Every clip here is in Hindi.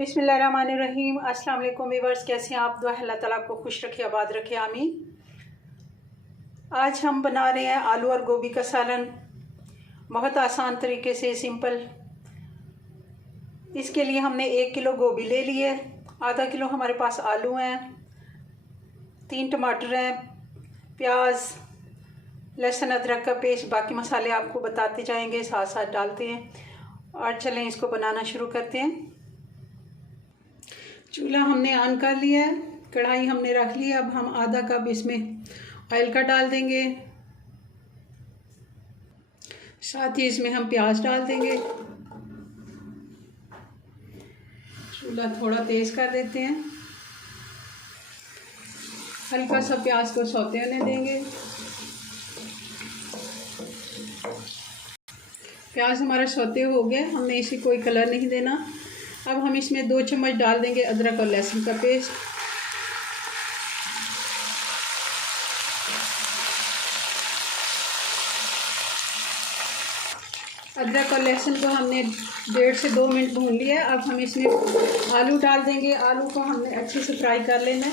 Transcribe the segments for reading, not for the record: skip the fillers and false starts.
बिस्मिल्लाहिर्रहमानिर्रहीम। अस्सलाम वालेकुम व्यूअर्स, कैसे हैं आप? दुआ है अल्लाह ताला आपको खुश रखे, आबाद रखे, आमीन। आज हम बना रहे हैं आलू और गोभी का सालन, बहुत आसान तरीके से, सिंपल। इसके लिए हमने 1 किलो गोभी ले ली है, आधा किलो हमारे पास आलू हैं, 3 टमाटर हैं, प्याज, लहसुन अदरक का पेस्ट, बाकी मसाले आपको बताते जाएंगे, साथ साथ डालते हैं। और चलें इसको बनाना शुरू करते हैं। चूल्हा हमने ऑन कर लिया है, कढ़ाई हमने रख ली है। अब हम आधा कप इसमें ऑयल का डाल देंगे, साथ ही इसमें हम प्याज डाल देंगे। चूल्हा थोड़ा तेज़ कर देते हैं, हल्का सा प्याज को सौते होने देंगे। प्याज हमारा सौते हो गया, हमने इसे कोई कलर नहीं देना। अब हम इसमें 2 चम्मच डाल देंगे अदरक और लहसुन का पेस्ट। अदरक और लहसुन को हमने 1.5 से 2 मिनट भून लिया। अब हम इसमें आलू डाल देंगे। आलू को हमने अच्छे से फ्राई कर लेना है,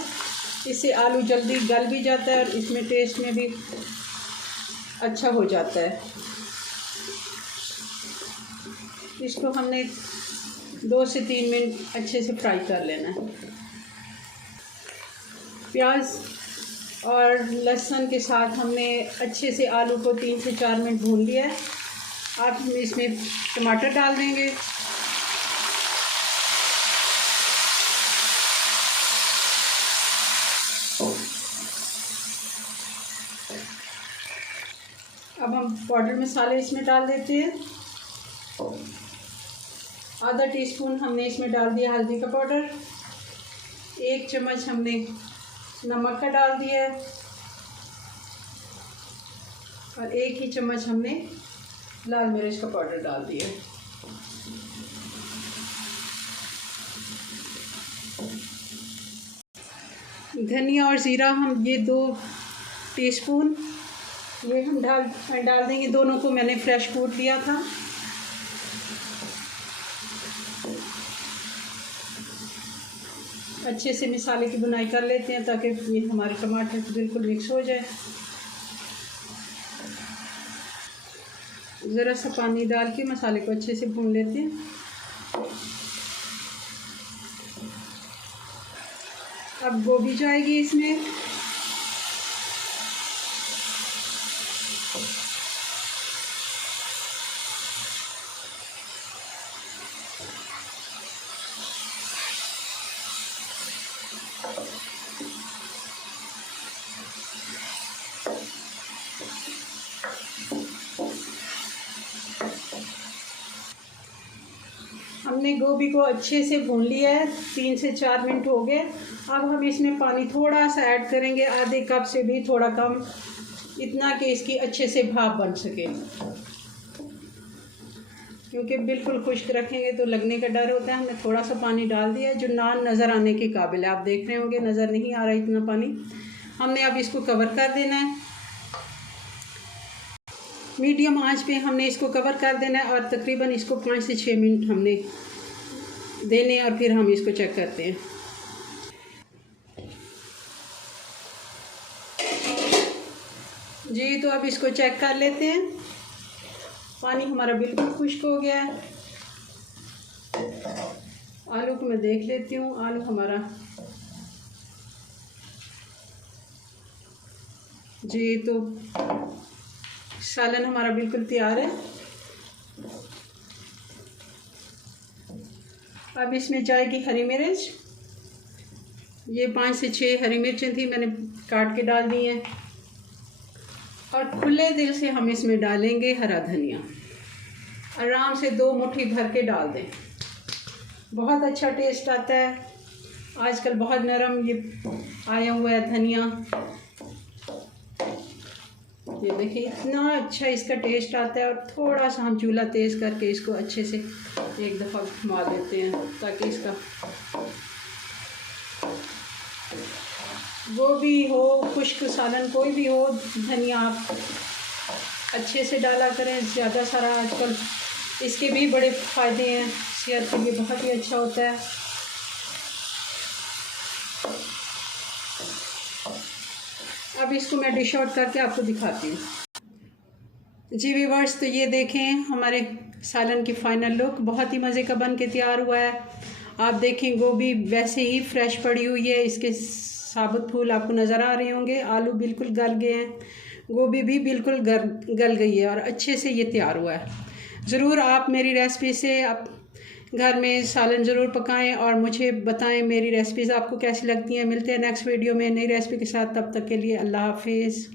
इससे आलू जल्दी गल भी जाता है और इसमें टेस्ट में भी अच्छा हो जाता है। इसको हमने 2 से 3 मिनट अच्छे से फ्राई कर लेना है। प्याज और लहसुन के साथ हमने अच्छे से आलू को 3 से 4 मिनट भून लिया है। अब हम इसमें टमाटर डाल देंगे। अब हम पाउडर मसाले इसमें डाल देते हैं। आधा टीस्पून हमने इसमें डाल दिया हल्दी का पाउडर, 1 चम्मच हमने नमक का डाल दिया है और 1 ही चम्मच हमने लाल मिर्च का पाउडर डाल दिया है। धनिया और ज़ीरा हम ये 2 टीस्पून ये हम डाल देंगे। दोनों को मैंने फ्रेश कूट लिया था। अच्छे से मसाले की बुनाई कर लेते हैं ताकि ये हमारे टमाटर बिल्कुल मिक्स हो जाए। ज़रा सा पानी डाल के मसाले को अच्छे से भून लेते हैं। अब गोभी जाएगी इसमें। हमने गोभी को अच्छे से भून लिया है, 3 से 4 मिनट हो गए। अब हम इसमें पानी थोड़ा सा ऐड करेंगे, आधे कप से भी थोड़ा कम, इतना कि इसकी अच्छे से भाप बन सके, क्योंकि बिल्कुल खुश्क रखेंगे तो लगने का डर होता है। हमने थोड़ा सा पानी डाल दिया है जो नान नज़र आने के काबिल है। आप देख रहे होंगे नज़र नहीं आ रहा इतना पानी। हमने अब इसको कवर कर देना है, मीडियम आंच पे हमने इसको कवर कर देना है और तकरीबन इसको 5 से 6 मिनट हमने देने और फिर हम इसको चेक करते हैं। जी तो अब इसको चेक कर लेते हैं। पानी हमारा बिल्कुल खुश्क हो गया है। आलू को मैं देख लेती हूँ। आलू हमारा जी तो सालन हमारा बिल्कुल तैयार है। अब इसमें जाएगी हरी मिर्च। ये 5 से 6 हरी मिर्चें थी, मैंने काट के डाल दी हैं। और खुले दिल से हम इसमें डालेंगे हरा धनिया। आराम से 2 मुट्ठी भर के डाल दें, बहुत अच्छा टेस्ट आता है। आजकल बहुत नरम ये आया हुआ है धनिया, ये देखिए इतना अच्छा इसका टेस्ट आता है। और थोड़ा सा हम चूल्हा तेज़ करके इसको अच्छे से एक दफ़ा घुमा देते हैं ताकि इसका गोभी हो, खुश्क सालन कोई भी हो, धनिया आप अच्छे से डाला करें, ज़्यादा सारा। आजकल इसके भी बड़े फ़ायदे हैं, सेहत के लिए बहुत ही अच्छा होता है। अब इसको मैं डिश आउट करके आपको दिखाती हूँ। जी व्यूअर्स, तो ये देखें हमारे सालन की फ़ाइनल लुक बहुत ही मज़े का बन के तैयार हुआ है। आप देखें गोभी वैसे ही फ्रेश पड़ी हुई है, इसके साबुत फूल आपको नज़र आ रहे होंगे। आलू बिल्कुल गल गए हैं, गोभी भी बिल्कुल गल गई है और अच्छे से ये तैयार हुआ है। ज़रूर आप मेरी रेसिपी से आप घर में सालन ज़रूर पकाएं और मुझे बताएं मेरी रेसिपीज़ आपको कैसी लगती हैं। मिलते हैं नेक्स्ट वीडियो में नई रेसिपी के साथ, तब तक के लिए अल्लाह हाफिज़।